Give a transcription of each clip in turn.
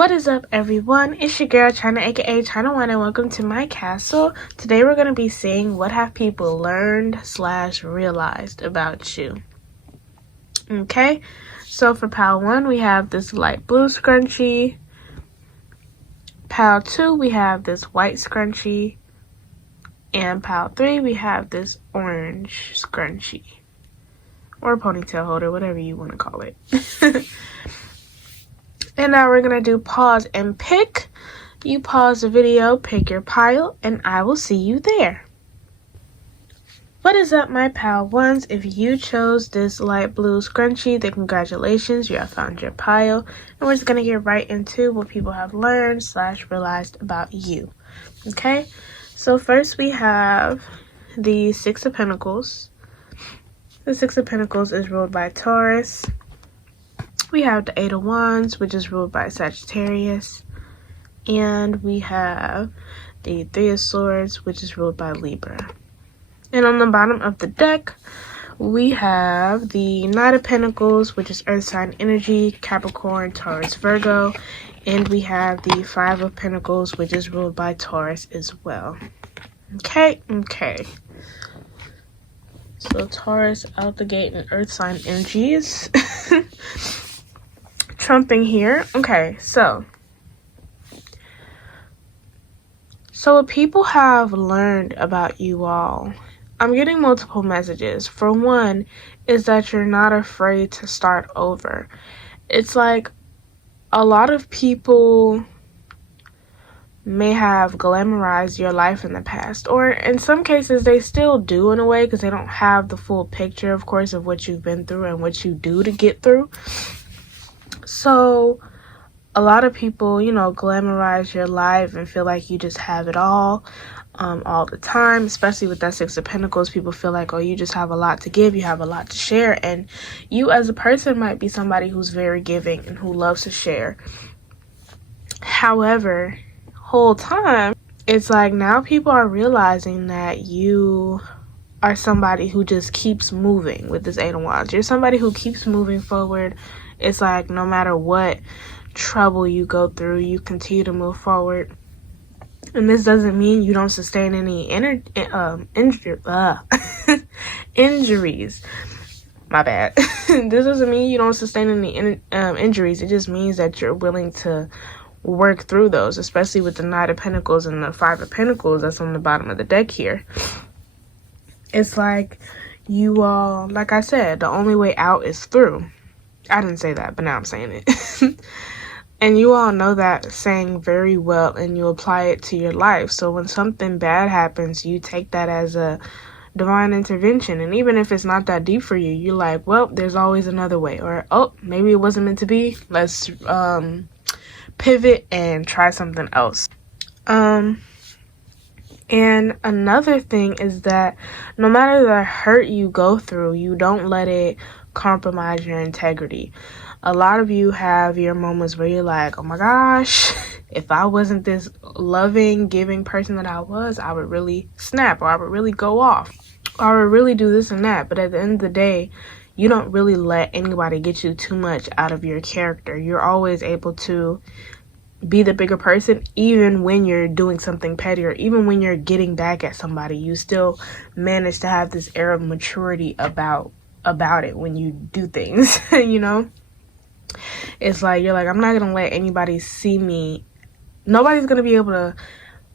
What is up, everyone? It's your girl China, aka China One, and welcome to my castle. Today we're going to be seeing what have people learned / realized about you. Okay, so for pile 1 we have this light blue scrunchie. Pile 2 we have this white scrunchie. And pile 3 we have this orange scrunchie. Or ponytail holder, whatever you want to call it. And now we're going to do pause and pick. You pause the video, pick your pile, and I will see you there. What is up, my pile ones? If you chose this light blue scrunchie, then congratulations, you have found your pile. And we're just going to get right into what people have learned / realized about you. Okay, so first we have the Six of Pentacles. The Six of Pentacles is ruled by Taurus. We have the Eight of Wands, which is ruled by Sagittarius. And we have the Three of Swords, which is ruled by Libra. And on the bottom of the deck, we have the Knight of Pentacles, which is Earth sign energy, Capricorn, Taurus, Virgo. And we have the Five of Pentacles, which is ruled by Taurus as well. Okay. So Taurus out the gate and Earth sign energies. Trumping here. Okay, so what people have learned about you all, I'm getting multiple messages. For one, is that you're not afraid to start over. It's like a lot of people may have glamorized your life in the past, or in some cases they still do in a way, because they don't have the full picture, of course, of what you've been through and what you do to get through. So a lot of people, glamorize your life and feel like you just have it all the time, especially with that Six of Pentacles. People feel like, oh, you just have a lot to give, you have a lot to share, and you as a person might be somebody who's very giving and who loves to share. However, whole time, it's like now people are realizing that you are somebody who just keeps moving with this Eight of Wands. You're somebody who keeps moving forward. It's like no matter what trouble you go through, you continue to move forward. And this doesn't mean you don't sustain any injuries. My bad. This doesn't mean you don't sustain any injuries. It just means that you're willing to work through those, especially with the Knight of Pentacles and the Five of Pentacles that's on the bottom of the deck here. It's like you all, like I said, the only way out is through. I didn't say that, but now I'm saying it. And you all know that saying very well, and you apply it to your life. So when something bad happens, you take that as a divine intervention. And even if it's not that deep for you, you're like, well, there's always another way. Or, oh, maybe it wasn't meant to be. Let's pivot and try something else. And another thing is that no matter the hurt you go through, you don't let it compromise your integrity. A lot of you have your moments where you're like, oh my gosh, if I wasn't this loving, giving person that I was, I would really snap, or I would really go off, or I would really do this and that. But at the end of the day, you don't really let anybody get you too much out of your character. You're always able to be the bigger person, even when you're doing something petty, or even when you're getting back at somebody. You still manage to have this air of maturity about it when you do things. It's like you're like, I'm not gonna let anybody see me. Nobody's gonna be able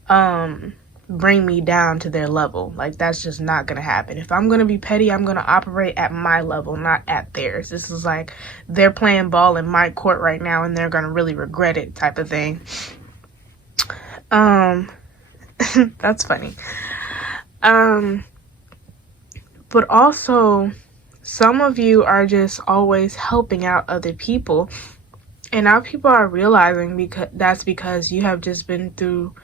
to bring me down to their level. Like, that's just not gonna happen. If I'm gonna be petty, I'm gonna operate at my level, not at theirs. This is like they're playing ball in my court right now, and they're gonna really regret it, type of thing. That's funny. But also, some of you are just always helping out other people. And now people are realizing because you have just been through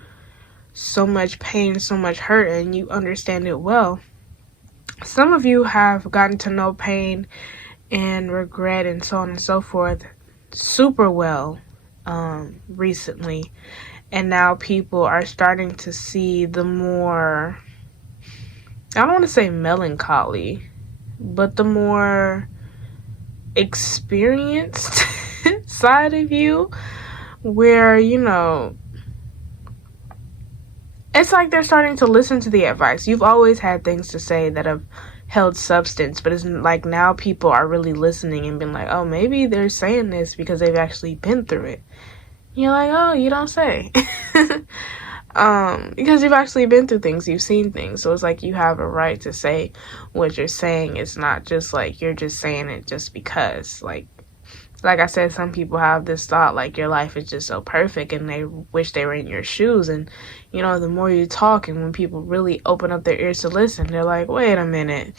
so much pain, so much hurt, and you understand it well. Some of you have gotten to know pain and regret and so on and so forth super well recently. And now people are starting to see the more, I don't want to say melancholy, but the more experienced side of you, where, it's like they're starting to listen to the advice. You've always had things to say that have held substance, but it's like now people are really listening and being like, oh, maybe they're saying this because they've actually been through it. You're like, oh, you don't say. Because you've actually been through things, you've seen things, so it's like you have a right to say what you're saying. It's not just like you're just saying it just because. Like I said, some people have this thought like your life is just so perfect and they wish they were in your shoes. And the more you talk and when people really open up their ears to listen, they're like, wait a minute,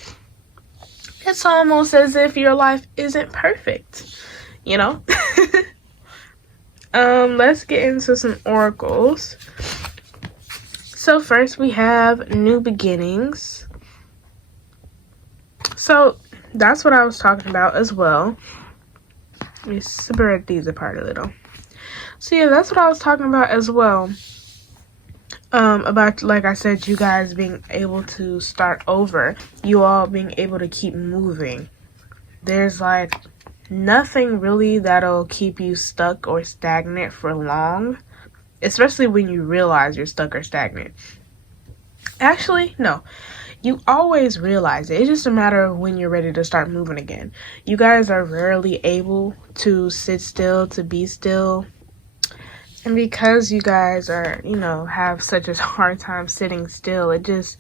it's almost as if your life isn't perfect. Let's get into some oracles. So first we have new beginnings. So that's what I was talking about as well. Let me separate these apart a little. So yeah, that's what I was talking about as well. About, like I said, you guys being able to start over. You all being able to keep moving. There's like nothing really that'll keep you stuck or stagnant for long. Especially when you realize you're stuck or stagnant. Actually, no. You always realize it. It's just a matter of when you're ready to start moving again. You guys are rarely able to sit still, to be still. And because you guys are, have such a hard time sitting still, it just,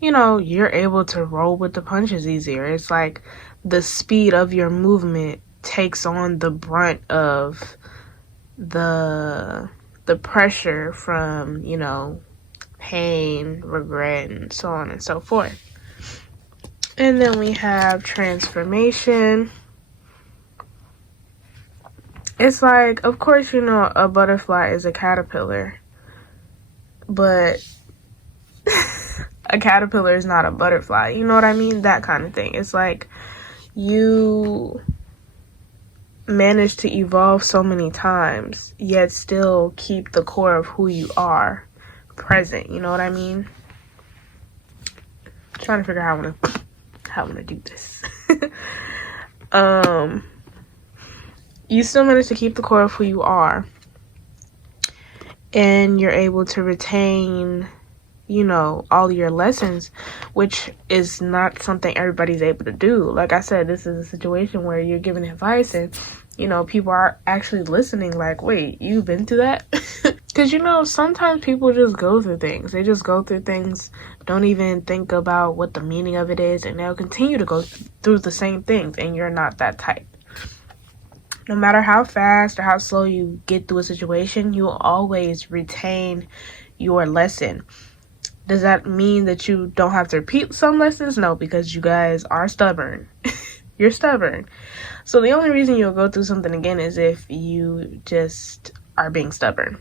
you're able to roll with the punches easier. It's like the speed of your movement takes on the brunt of the pressure from, pain, regret, and so on and so forth. And then we have transformation. It's like, of course, a butterfly is a caterpillar, but a caterpillar is not a butterfly. You know what I mean? That kind of thing. It's like you manage to evolve so many times, yet still keep the core of who you are present. You know what I mean? I'm trying to figure out how I'm gonna do this. You still manage to keep the core of who you are, and you're able to retain, all your lessons, which is not something everybody's able to do. Like I said, this is a situation where you're giving advice and, people are actually listening like, wait, you've been through that? Because, sometimes people just go through things. They just go through things, don't even think about what the meaning of it is, and they'll continue to go through the same things, and you're not that type. No matter how fast or how slow you get through a situation, you will always retain your lesson. Does that mean that you don't have to repeat some lessons? No, because you guys are stubborn. You're stubborn. So the only reason you'll go through something again is if you just are being stubborn.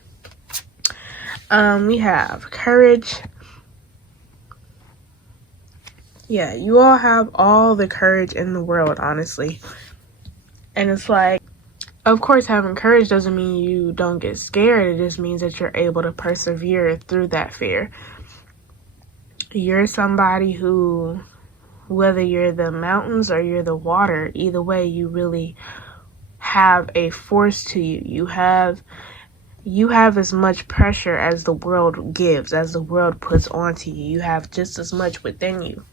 We have courage. Yeah, you all have all the courage in the world, honestly. And it's like, of course, having courage doesn't mean you don't get scared. It just means that you're able to persevere through that fear. You're somebody who, whether you're the mountains or you're the water, either way, you really have a force to you. You have as much pressure as the world gives, as the world puts onto you. You have just as much within you.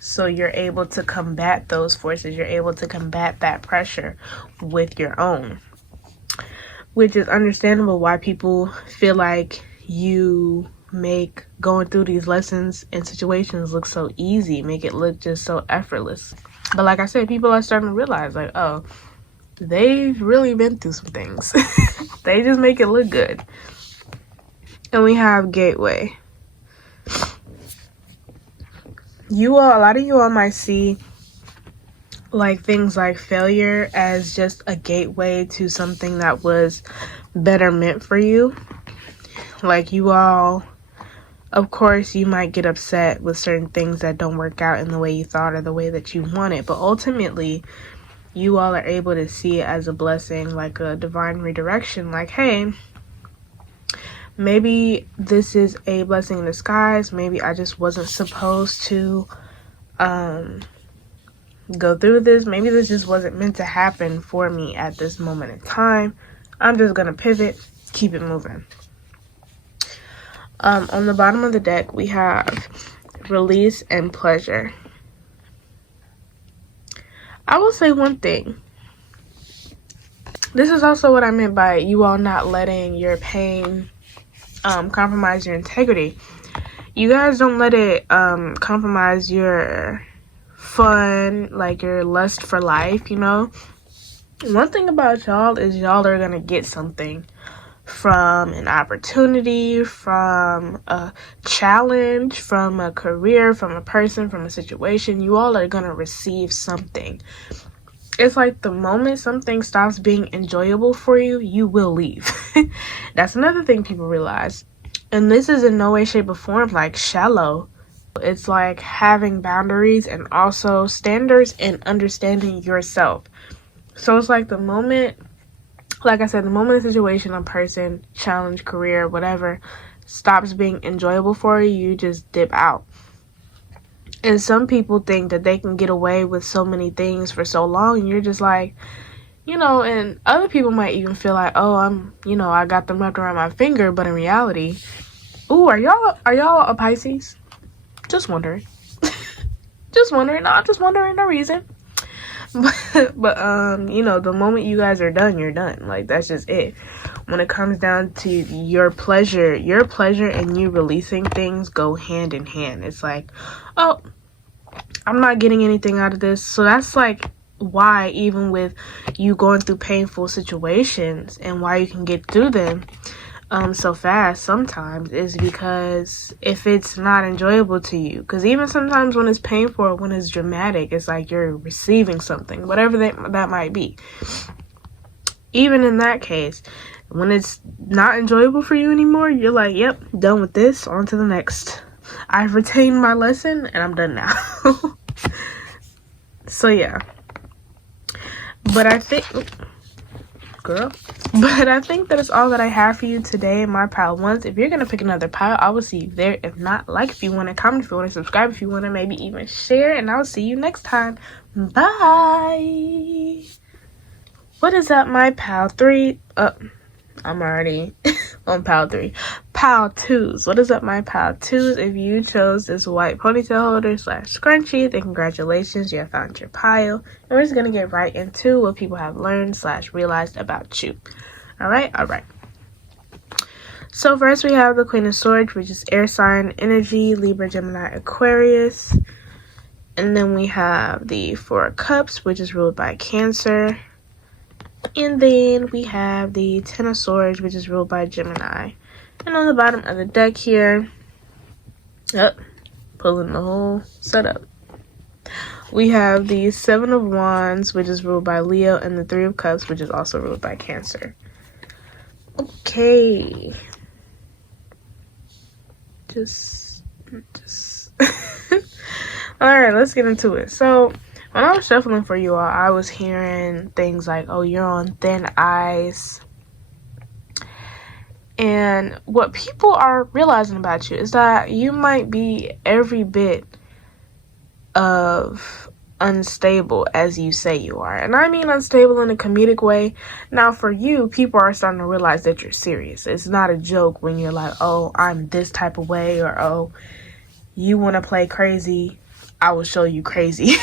So you're able to combat those forces. You're able to combat that pressure with your own, which is understandable why people feel like you make going through these lessons and situations look so easy, make it look just so effortless. But like I said, people are starting to realize like, oh, they've really been through some things. They just make it look good. And we have gateway. A lot of you all might see like things like failure as just a gateway to something that was better meant for you. Like you all, of course, you might get upset with certain things that don't work out in the way you thought or the way that you want it. But ultimately, you all are able to see it as a blessing, like a divine redirection. Like, hey, maybe this is a blessing in disguise. Maybe I just wasn't supposed to go through this. Maybe this just wasn't meant to happen for me at this moment in time. I'm just gonna pivot, keep it moving. On the bottom of the deck, we have release and pleasure. I will say one thing. This is also what I meant by you all not letting your pain compromise your integrity. You guys don't let it compromise your fun, like your lust for life, you know? One thing about y'all is y'all are gonna get something from an opportunity, from a challenge, from a career, from a person, from a situation. You all are gonna receive something. It's like the moment something stops being enjoyable for you, you will leave. That's another thing people realize. And this is in no way, shape, or form like shallow. It's like having boundaries and also standards and understanding yourself. So it's like the moment, like I said, the moment a situation, a person, challenge, career, whatever, stops being enjoyable for you, you just dip out. And some people think that they can get away with so many things for so long, and you're just like, you know, and other people might even feel like, oh, I got them wrapped around my finger, but in reality, ooh, are y'all a Pisces? Just wondering. Just wondering, no reason. But the moment you guys are done, you're done. Like, that's just it. When it comes down to your pleasure and you releasing things go hand in hand. It's like, oh, I'm not getting anything out of this. So that's like why, even with you going through painful situations and why you can get through them so fast sometimes, is because if it's not enjoyable to you, because even sometimes when it's painful or when it's dramatic, it's like you're receiving something, whatever that might be. Even in that case, when it's not enjoyable for you anymore, you're like, yep, done with this, on to the next. I've retained my lesson and I'm done now. So yeah, but I think that is all that I have for you today in my pile ones. If you're gonna pick another pile, I will see you there. If not, like if you want to, comment if you want to, subscribe if you want to, maybe even share, and I'll see you next time. Bye. What is up, my pile 3? I'm already on pile 3. Pile 2s. What is up, my pile 2s? If you chose this white ponytail holder / scrunchie, then congratulations, you have found your pile. And we're just going to get right into what people have learned / realized about you. Alright. So first we have the Queen of Swords, which is air sign energy, Libra, Gemini, Aquarius. And then we have the Four of Cups, which is ruled by Cancer. And then we have the Ten of Swords, which is ruled by Gemini. And on the bottom of the deck here, pulling the whole setup, we have the Seven of Wands, which is ruled by Leo, and the Three of Cups, which is also ruled by Cancer. Okay. Just Alright, let's get into it. So when I was shuffling for you all, I was hearing things like, oh, you're on thin ice. And what people are realizing about you is that you might be every bit of unstable as you say you are. And I mean unstable in a comedic way. Now for you, people are starting to realize that you're serious. It's not a joke when you're like, oh, I'm this type of way, or oh, you want to play crazy, I will show you crazy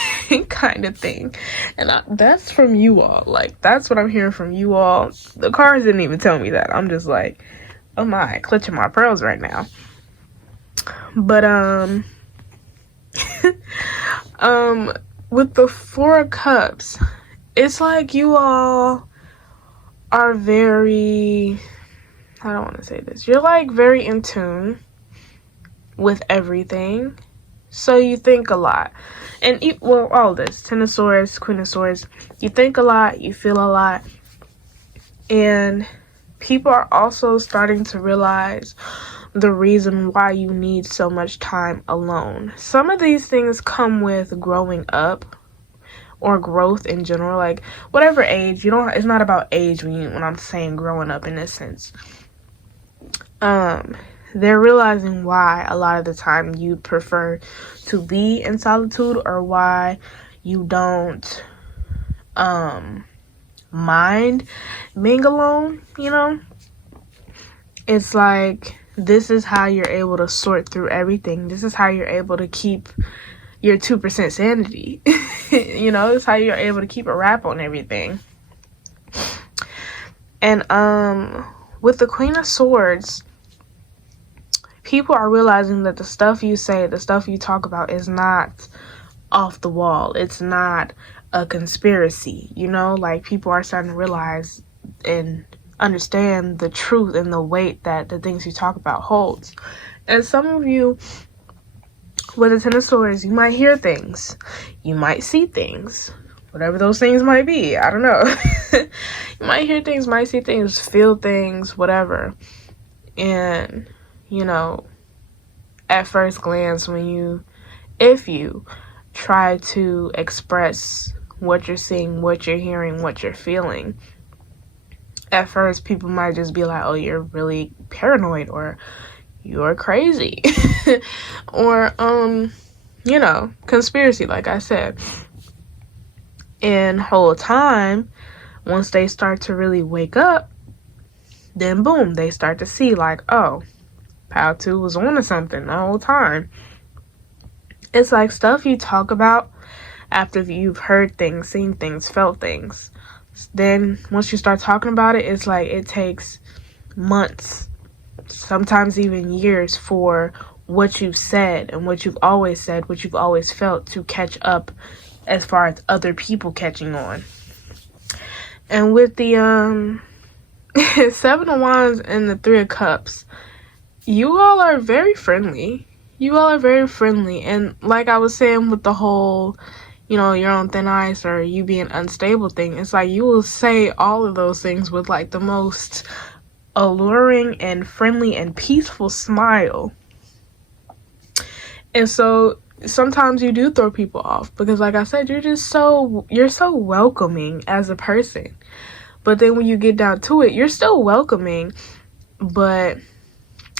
kind of thing. And that's from you all. Like, that's what I'm hearing from you all. The cards didn't even tell me that. I'm just like, oh my, clutching my pearls right now. But with the Four of Cups, it's like you all are very, I don't want to say this, you're like very in tune with everything. So you think a lot. And all this, Ten of Swords, Queen of Swords, you think a lot, you feel a lot. And people are also starting to realize the reason why you need so much time alone. Some of these things come with growing up or growth in general, like whatever age. It's not about age when I'm saying growing up in this sense. They're realizing why a lot of the time you prefer to be in solitude, or why you don't mind being alone, you know? It's like, this is how you're able to sort through everything. This is how you're able to keep your 2% sanity. You know, it's how you're able to keep a wrap on everything. And with the Queen of Swords, people are realizing that the stuff you say, the stuff you talk about is not off the wall. It's not a conspiracy, you know? Like, people are starting to realize and understand the truth and the weight that the things you talk about holds. And some of you, with the Ten of Swords, you might hear things. You might see things. Whatever those things might be. I don't know. You might hear things, might see things, feel things, whatever. And, you know, at first glance, if you try to express what you're seeing, what you're hearing, what you're feeling, at first people might just be like, oh, you're really paranoid, or you're crazy, or, you know, conspiracy, like I said. And whole time, once they start to really wake up, then boom, they start to see like, oh, Pal 2 was on to something the whole time. It's like stuff you talk about after you've heard things, seen things, felt things. Then once you start talking about it, it's like it takes months, sometimes even years, for what you've said and what you've always said, what you've always felt, to catch up as far as other people catching on. And with the Seven of Wands and the Three of Cups, you all are very friendly. You all are very friendly. And like I was saying with the whole, you know, you're on thin ice or you being unstable thing, it's like you will say all of those things with like the most alluring and friendly and peaceful smile. And so sometimes you do throw people off because, like I said, you're so welcoming as a person. But then when you get down to it, you're still welcoming, but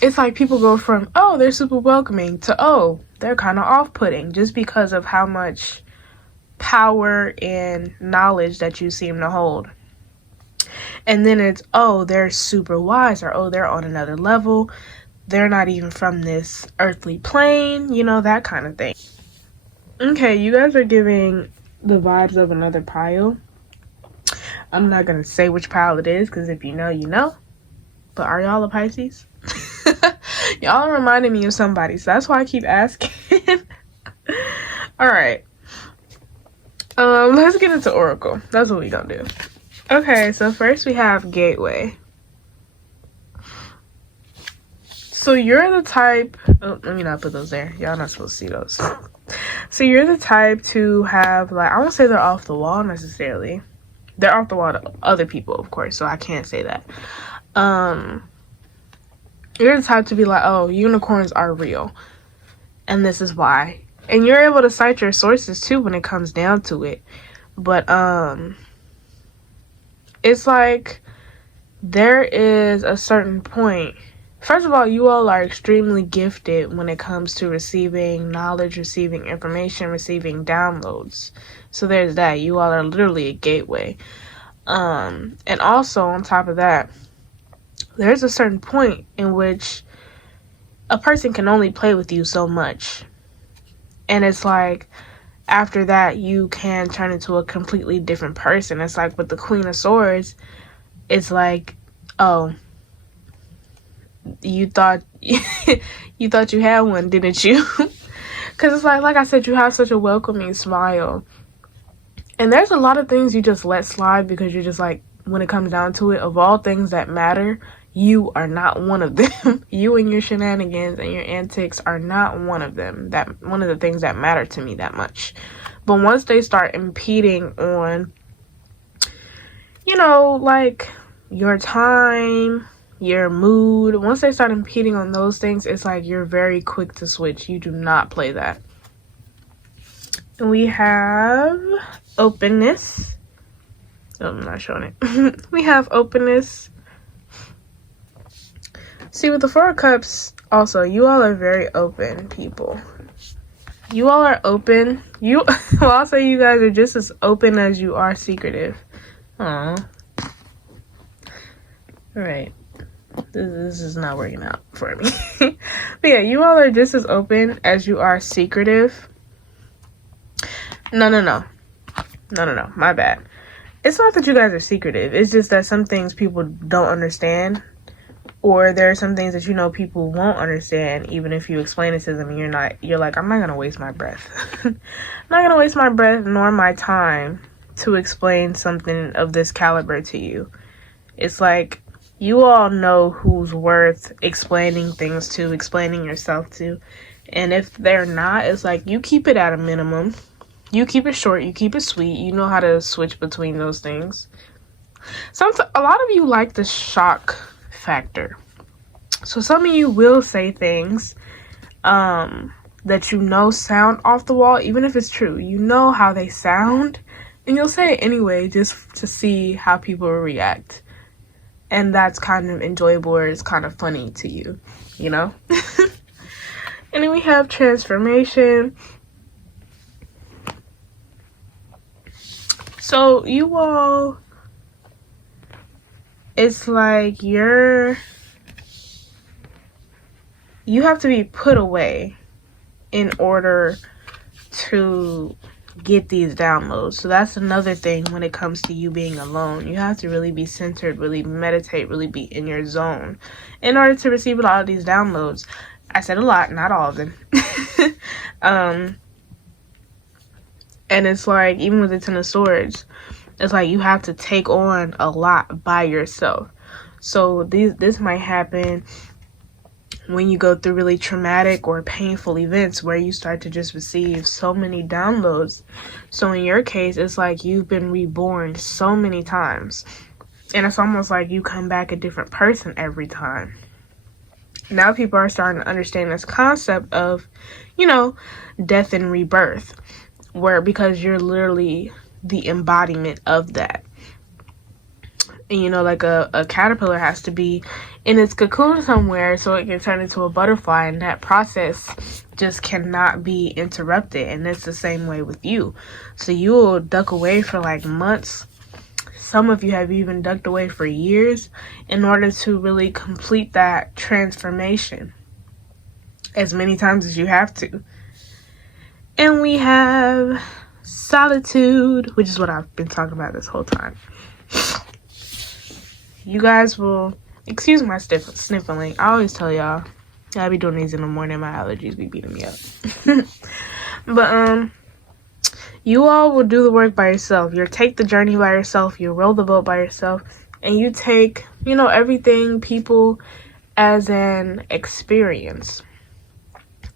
it's like people go from, oh, they're super welcoming, to, oh, they're kind of off-putting, just because of how much power and knowledge that you seem to hold. And then it's, oh, they're super wise, or, oh, they're on another level. They're not even from this earthly plane, you know, that kind of thing. Okay, you guys are giving the vibes of another pile. I'm not going to say which pile it is, because if you know, you know. But are y'all a Pisces? Y'all are reminding me of somebody, so that's why I keep asking. Alright. Let's get into Oracle. That's what we gonna do. Okay, so first we have Gateway. So you're the type, oh, let me not put those there. Y'all not supposed to see those. So you're the type to have, like, I won't say they're off the wall necessarily. They're off the wall to other people, of course, so I can't say that. You're the type to be like, oh, unicorns are real, and this is why. And you're able to cite your sources too when it comes down to it. But it's like there is a certain point. First of all, you all are extremely gifted when it comes to receiving knowledge, receiving information, receiving downloads. So there's that. You all are literally a gateway. And also on top of that, there's a certain point in which a person can only play with you so much. And it's like, after that, you can turn into a completely different person. It's like with the Queen of Swords, it's like, oh, you thought you thought you had one, didn't you? Because it's like I said, you have such a welcoming smile. And there's a lot of things you just let slide because you're just like, when it comes down to it, of all things that matter, you are not one of them. You and your shenanigans and your antics are not one of them. That one of the things that matter to me that much. But once they start impeding on, you know, like your time, your mood, once they start impeding on those things, it's like you're very quick to switch. You do not play that. And we have openness. Oh, I'm not showing it. We have openness. See, with the Four of Cups, also, you all are very open people. You all are open. Well, I'll say you guys are just as open as you are secretive. Aw. Alright. This is not working out for me. But yeah, you all are just as open as you are secretive. No. My bad. It's not that you guys are secretive. It's just that some things people don't understand. Or there are some things that you know people won't understand, even if you explain it to them and you're like, I'm not going to waste my breath. I'm not going to waste my breath nor my time to explain something of this caliber to you. It's like, you all know who's worth explaining things to, explaining yourself to. And if they're not, it's like, you keep it at a minimum. You keep it short, you keep it sweet. You know how to switch between those things. A lot of you like the shock factor. So some of you will say things that you know sound off the wall, even if it's true. You know how they sound, and you'll say it anyway just to see how people react. And that's kind of enjoyable, or it's kind of funny to you, you know? And then we have transformation. So you all, it's like you have to be put away in order to get these downloads. So that's another thing when it comes to you being alone. You have to really be centered, really meditate, really be in your zone in order to receive a lot of these downloads. I said a lot, not all of them. And it's like, even with the Ten of Swords, it's like you have to take on a lot by yourself. So this might happen when you go through really traumatic or painful events where you start to just receive so many downloads. So in your case, it's like you've been reborn so many times. And it's almost like you come back a different person every time. Now people are starting to understand this concept of, death and rebirth. Because you're literally the embodiment of that. And like a caterpillar has to be in its cocoon somewhere so it can turn into a butterfly, and that process just cannot be interrupted. And it's the same way with you. So you will duck away for like months. Some of you have even ducked away for years in order to really complete that transformation as many times as you have to. And we have solitude, which is what I've been talking about this whole time. You guys will, excuse my sniffling. I always tell y'all, I be doing these in the morning. My allergies be beating me up. But you all will do the work by yourself. You'll take the journey by yourself. You roll the boat by yourself. And you take, everything, people, as an experience.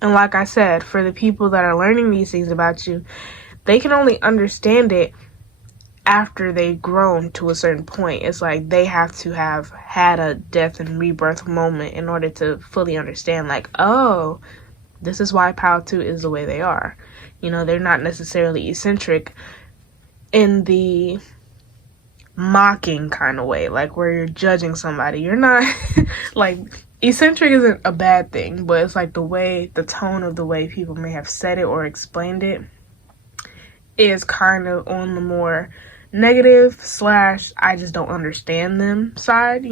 And like I said, for the people that are learning these things about you, they can only understand it after they've grown to a certain point. It's like they have to have had a death and rebirth moment in order to fully understand, like, oh, this is why Pile 2 is the way they are. They're not necessarily eccentric in the mocking kind of way, like where you're judging somebody. You're not, like, eccentric isn't a bad thing, but it's like the tone of the way people may have said it or explained it is kind of on the more negative / I just don't understand them side,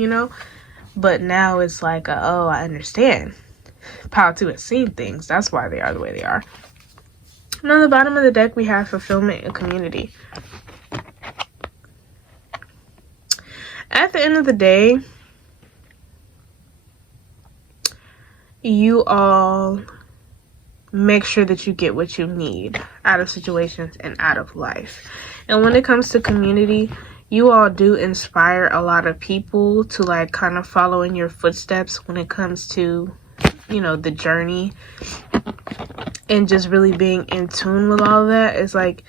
But now it's like, oh, I understand. Pile 2 has seen things. That's why they are the way they are. And on the bottom of the deck, we have fulfillment and community. At the end of the day, you all make sure that you get what you need out of situations and out of life. And when it comes to community, you all do inspire a lot of people to like kind of follow in your footsteps when it comes to, the journey and just really being in tune with all of that. It's like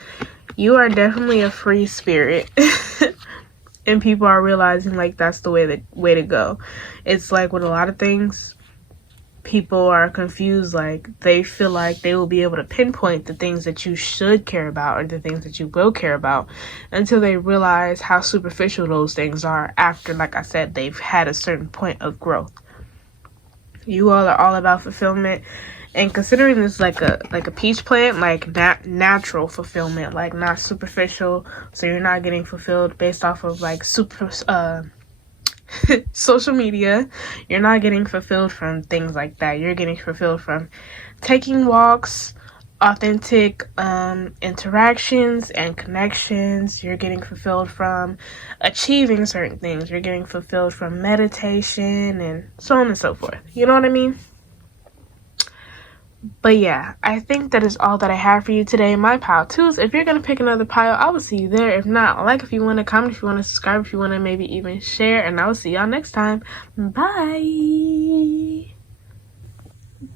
you are definitely a free spirit. And people are realizing like that's the way to go. It's like with a lot of things, people are confused. Like they feel like they will be able to pinpoint the things that you should care about or the things that you will care about until they realize how superficial those things are after, like I said, they've had a certain point of growth. You all are all about fulfillment And considering this like a peach plant, like natural fulfillment, like not superficial, so you're not getting fulfilled based off of like social media. You're not getting fulfilled from things like that. You're getting fulfilled from taking walks, authentic interactions and connections. You're getting fulfilled from achieving certain things. You're getting fulfilled from meditation and so on and so forth. You know what I mean? But yeah, I think that is all that I have for you today, my pile twos. If you're going to pick another pile, I will see you there. If not, like if you want to, comment if you want to, subscribe if you want to, maybe even share. And I will see y'all next time. Bye.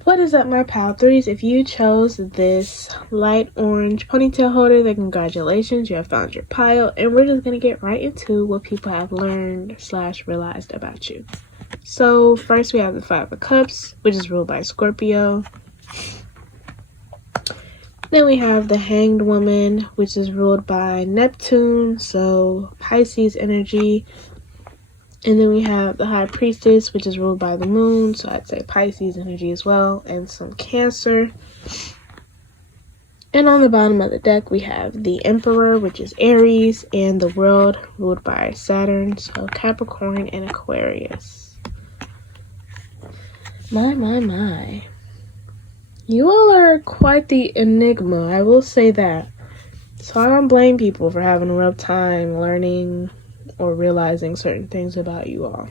What is up, my pile threes? If you chose this light orange ponytail holder, then congratulations, you have found your pile. And we're just going to get right into what people have learned / realized about you. So first we have the Five of Cups, which is ruled by Scorpio. Then we have the Hanged Woman, which is ruled by Neptune, so Pisces energy. And then we have the High Priestess, which is ruled by the Moon, so I'd say Pisces energy as well, and some Cancer. And on the bottom of the deck, we have the Emperor, which is Aries, and the World, ruled by Saturn, so Capricorn and Aquarius. My. You all are quite the enigma, I will say that. So I don't blame people for having a rough time learning or realizing certain things about you all.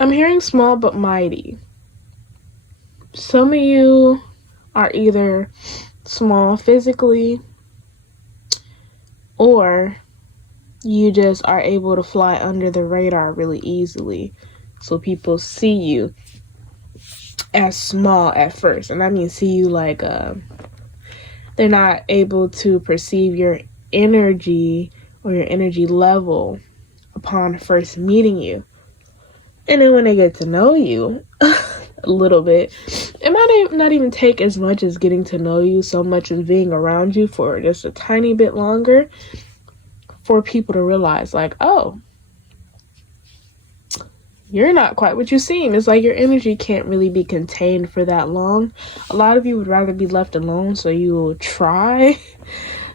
I'm hearing small but mighty. Some of you are either small physically, or you just are able to fly under the radar really easily. So people see you as small at first, and I mean see you like they're not able to perceive your energy or your energy level upon first meeting you. And then when they get to know you a little bit, it might not even take as much as getting to know you, so much as being around you for just a tiny bit longer, for people to realize like, oh, you're not quite what you seem. It's like your energy can't really be contained for that long. A lot of you would rather be left alone, so you will try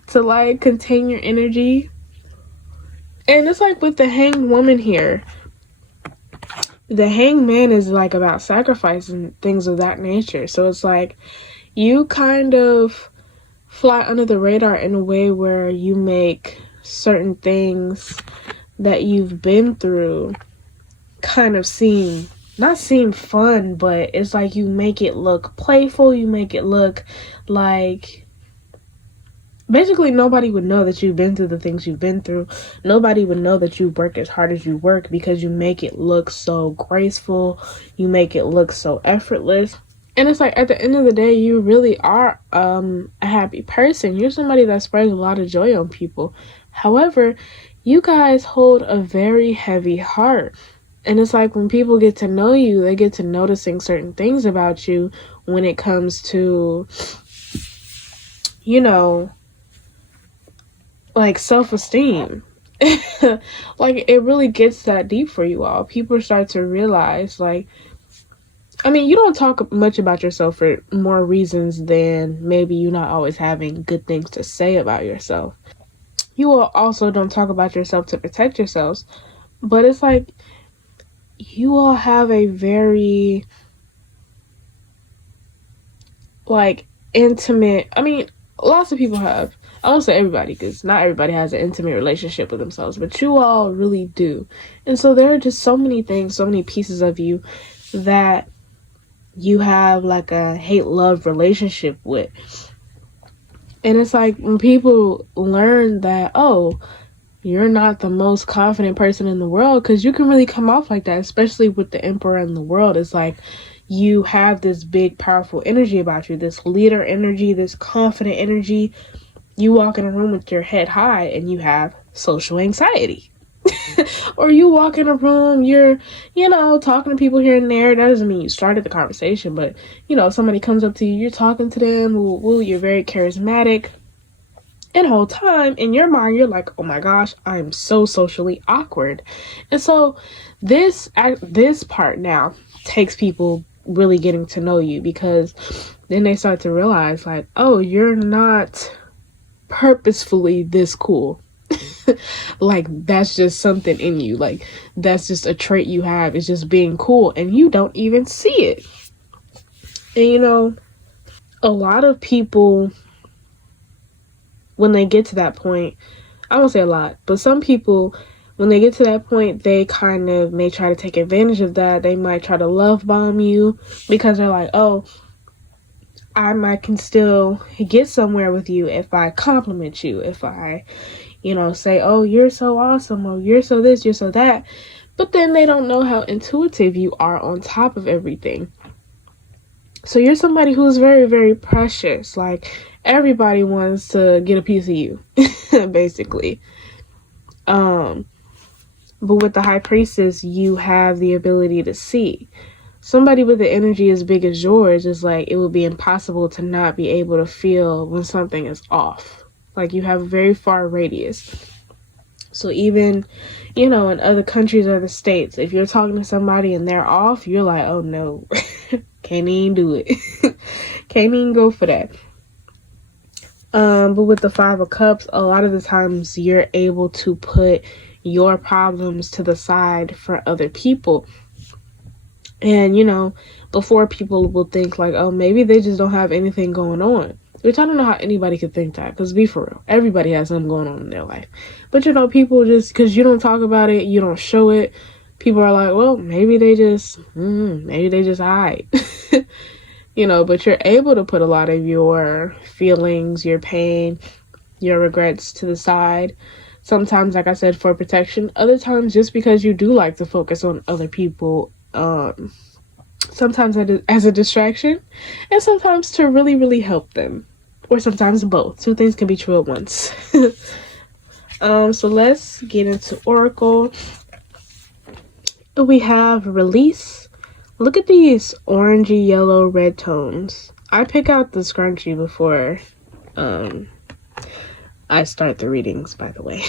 to like contain your energy. And it's like with the Hanged Woman here, the Hanged Man is like about sacrifice and things of that nature. So it's like you kind of fly under the radar in a way where you make certain things that you've been through kind of not seem fun, but it's like you make it look playful. You make it look like basically nobody would know that you've been through the things you've been through. Nobody would know that you work as hard as you work, because you make it look so graceful. You make it look so effortless. And it's like at the end of the day, you really are a happy person. You're somebody that spreads a lot of joy on people. However, you guys hold a very heavy heart. And it's like when people get to know you, they get to noticing certain things about you when it comes to, you know, like self-esteem. Like it really gets that deep for you all. People start to realize, like, I mean, you don't talk much about yourself for more reasons than maybe you not always having good things to say about yourself. You all also don't talk about yourself to protect yourselves, but it's like you all have a very like intimate, I mean, lots of people have, I won't say everybody, because not everybody has an intimate relationship with themselves, but you all really do. And so there are just so many things, so many pieces of you that you have like a hate-love relationship with. And it's like when people learn that, oh, you're not the most confident person in the world, because you can really come off like that, especially with the Emperor in the World. It's like you have this big, powerful energy about you, this leader energy, this confident energy. You walk in a room with your head high and you have social anxiety. Or you walk in a room, you're, talking to people here and there. That doesn't mean you started the conversation, but, if somebody comes up to you, you're talking to them, you're very charismatic. And the whole time in your mind, you're like, oh my gosh, I'm so socially awkward. And so this part now takes people really getting to know you, because then they start to realize like, oh, you're not purposefully this cool. Like, that's just something in you. Like, that's just a trait you have. It's just being cool, and you don't even see it. And you know, a lot of people, when they get to that point, I won't say a lot, but some people, when they get to that point, they kind of may try to take advantage of that. They might try to love bomb you because they're like, oh, I can still get somewhere with you if I compliment you, if I, you know, say, oh, you're so awesome, or you're so this, you're so that. But then they don't know how intuitive you are on top of everything. So you're somebody who's very, very precious. Like, everybody wants to get a piece of you, basically. But with the High Priestess, you have the ability to see. Somebody with the energy as big as yours is like, it would be impossible to not be able to feel when something is off. Like, you have a very far radius. So even, you know, in other countries or the states, if you're talking to somebody and they're off, you're like, oh no, can't even do it. Can't even go for that. But with the Five of Cups, a lot of the times you're able to put your problems to the side for other people. And, you know, before people will think like, oh, maybe they just don't have anything going on. Which I don't know how anybody could think that, because be for real, everybody has something going on in their life. But, you know, people just, because you don't talk about it, you don't show it, people are like, well, maybe they just hide. You know, but you're able to put a lot of your feelings, your pain, your regrets to the side. Sometimes, like I said, for protection. Other times, just because you do like to focus on other people. Sometimes as a distraction, and sometimes to really, really help them. Or sometimes both. Two things can be true at once. So let's get into Oracle. We have Release. Look at these orangey, yellow, red tones. I pick out the scrunchie before I start the readings, by the way.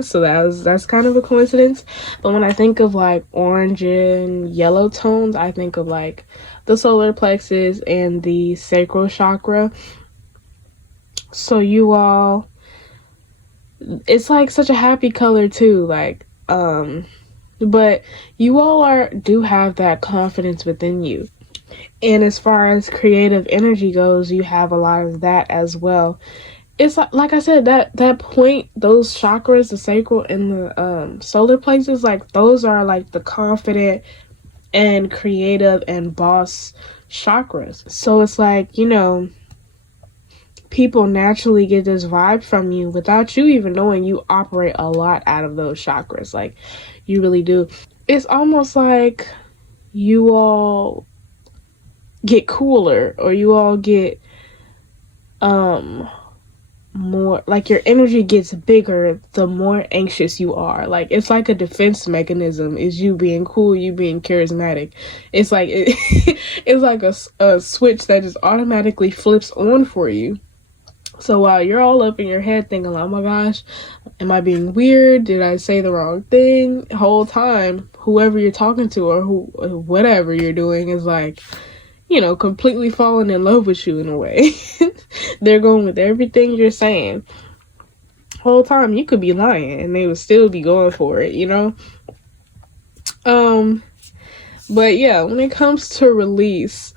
So that's kind of a coincidence. But when I think of like orange and yellow tones, I think of like the solar plexus and the sacral chakra. So you all, it's like such a happy color too, like but you all do have that confidence within you. And as far as creative energy goes, you have a lot of that as well. It's like I said, that point, those chakras, the sacral and the solar plexus, like those are like the confident and creative and boss chakras. So it's like, you know, people naturally get this vibe from you without you even knowing. You operate a lot out of those chakras, like you really do. It's almost like you all get cooler, or you all get more, like your energy gets bigger the more anxious you are. Like, it's like a defense mechanism, is you being cool, you being charismatic. It's like it's like a switch that just automatically flips on for you. So while you're all up in your head thinking, oh my gosh, am I being weird? Did I say the wrong thing? The whole time, whoever you're talking to or whatever you're doing is like, you know, completely falling in love with you in a way. They're going with everything you're saying. Whole time you could be lying and they would still be going for it, you know? But yeah, when it comes to Release,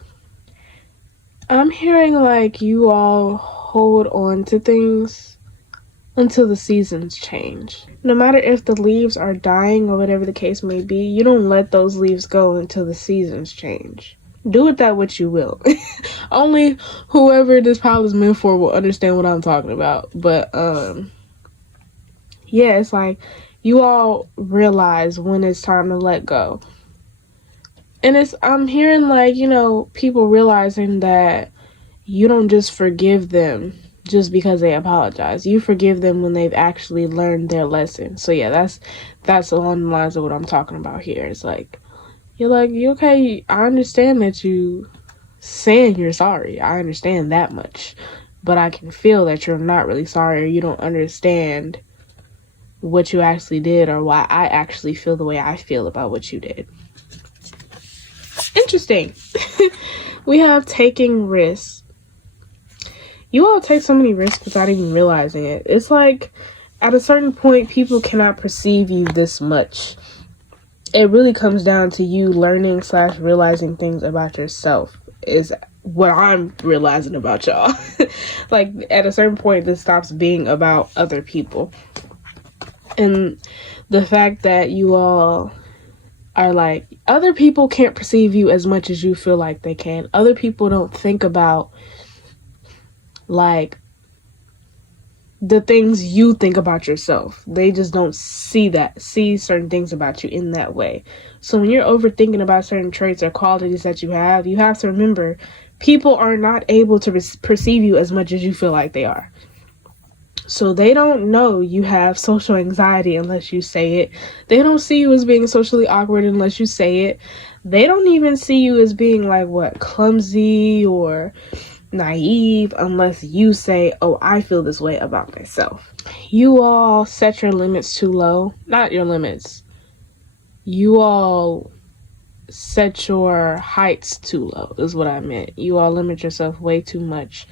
I'm hearing like you all hold on to things until the seasons change. No matter if the leaves are dying or whatever the case may be, you don't let those leaves go until the seasons change. Do with that what you will. Only whoever this pile is meant for will understand what I'm talking about. But yeah, it's like you all realize when it's time to let go. And I'm hearing like, you know, people realizing that you don't just forgive them just because they apologize. You forgive them when they've actually learned their lesson. So yeah, that's along the lines of what I'm talking about here. It's like, you're like, you okay, I understand that you saying you're sorry. I understand that much. But I can feel that you're not really sorry, or you don't understand what you actually did, or why I actually feel the way I feel about what you did. Interesting. We have taking risks. You all take so many risks without even realizing it. It's like at a certain point, people cannot perceive you this much. It really comes down to you learning / realizing things about yourself is what I'm realizing about y'all. Like at a certain point, this stops being about other people. And the fact that you all are like, other people can't perceive you as much as you feel like they can. Other people don't think about like the things you think about yourself. They just don't see certain things about you in that way. So when you're overthinking about certain traits or qualities that you have to remember people are not able to perceive you as much as you feel like they are. So they don't know you have social anxiety unless you say it. They don't see you as being socially awkward unless you say it. They don't even see you as being like clumsy or naive unless you say, oh, I feel this way about myself. You all set your limits too low. Not your limits. You all set your heights too low is what I meant. You all limit yourself way too much.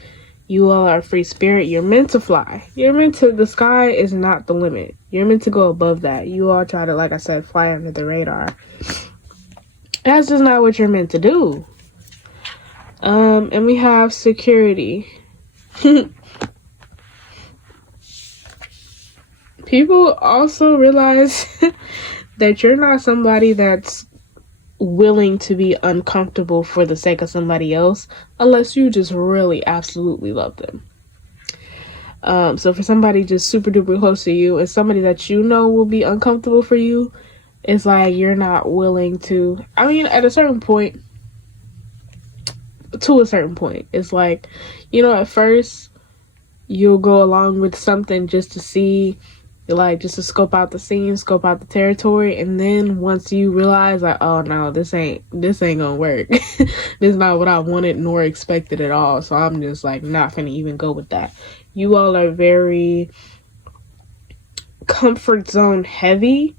You all are free spirit. You're meant to fly. The sky is not the limit. You're meant to go above that. You all try to, like I said, fly under the radar. That's just not what you're meant to do. And we have security. People also realize that you're not somebody that's willing to be uncomfortable for the sake of somebody else unless you just really absolutely love them. So for somebody just super duper close to you and somebody that you know will be uncomfortable for you, it's like you're not willing to, I mean, at a certain point, it's like, at first you'll go along with something just to see, like, just to scope out the scene, scope out the territory, and then once you realize, like, oh no, this ain't gonna work. This is not what I wanted nor expected at all, so I'm just like not finna even go with that. You all are very comfort zone heavy,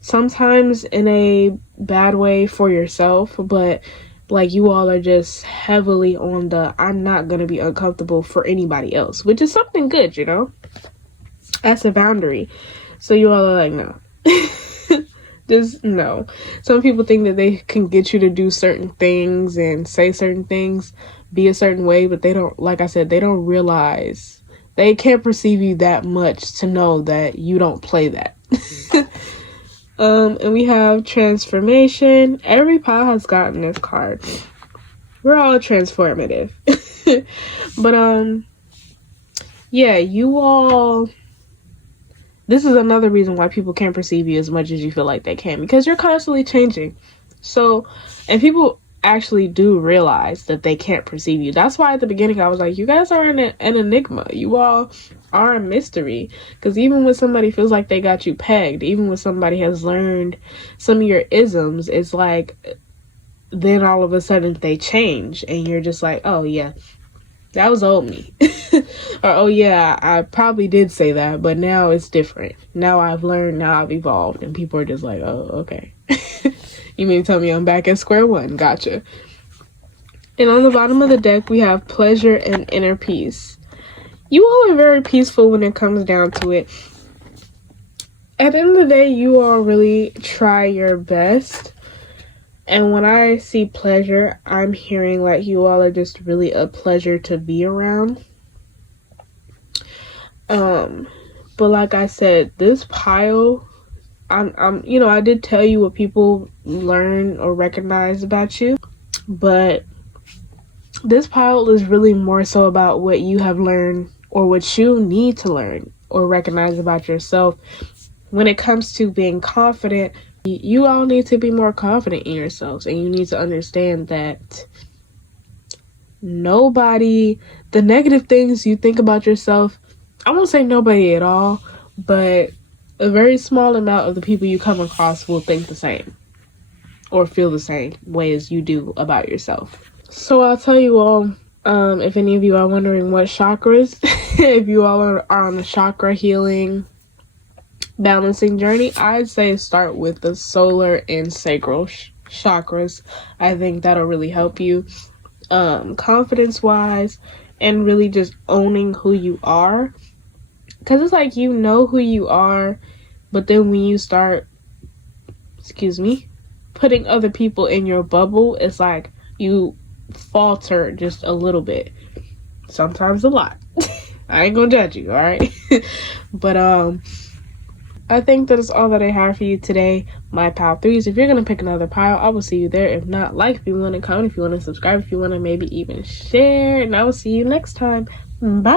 sometimes in a bad way for yourself, but like you all are just heavily on the I'm not gonna be uncomfortable for anybody else, which is something good, that's a boundary. So you all are like, no. Just no. Some people think that they can get you to do certain things and say certain things, be a certain way, but they don't, like I said, they don't realize, they can't perceive you that much to know that you don't play that. And we have transformation. Every pile has gotten this card. We're all transformative. But yeah, you all, this is another reason why people can't perceive you as much as you feel like they can, because you're constantly changing. So, and people actually do realize that they can't perceive you. That's why at the beginning I was like, you guys are an enigma. You all are a mystery, because even when somebody feels like they got you pegged, even when somebody has learned some of your isms, it's like then all of a sudden they change and you're just like, oh yeah, that was old me. Or, oh yeah, I probably did say that, but now it's different. Now I've learned, now I've evolved, and people are just like, oh, okay. You mean to tell me I'm back at square one? Gotcha. And on the bottom of the deck, we have pleasure and inner peace. You all are very peaceful when it comes down to it. At the end of the day, you all really try your best. And when I see pleasure, I'm hearing like you all are just really a pleasure to be around. But like I said, this pile, I did tell you what people learn or recognize about you, but this pile is really more so about what you have learned or what you need to learn or recognize about yourself. When it comes to being confident, you all need to be more confident in yourselves, and you need to understand that the negative things you think about yourself, I won't say nobody at all, but a very small amount of the people you come across will think the same or feel the same way as you do about yourself. So I'll tell you all, if any of you are wondering what chakras, if you all are on a chakra healing balancing journey, I'd say start with the solar and sacral chakras. I think that'll really help you confidence wise, and really just owning who you are. Because it's like, you know who you are, but then when you start, putting other people in your bubble, it's like you falter just a little bit. Sometimes a lot. I ain't gonna judge you, alright? But I think that is all that I have for you today, my pile threes. If you're gonna pick another pile, I will see you there. If not, like, if you want to comment, if you want to subscribe, if you want to maybe even share, and I will see you next time. Bye.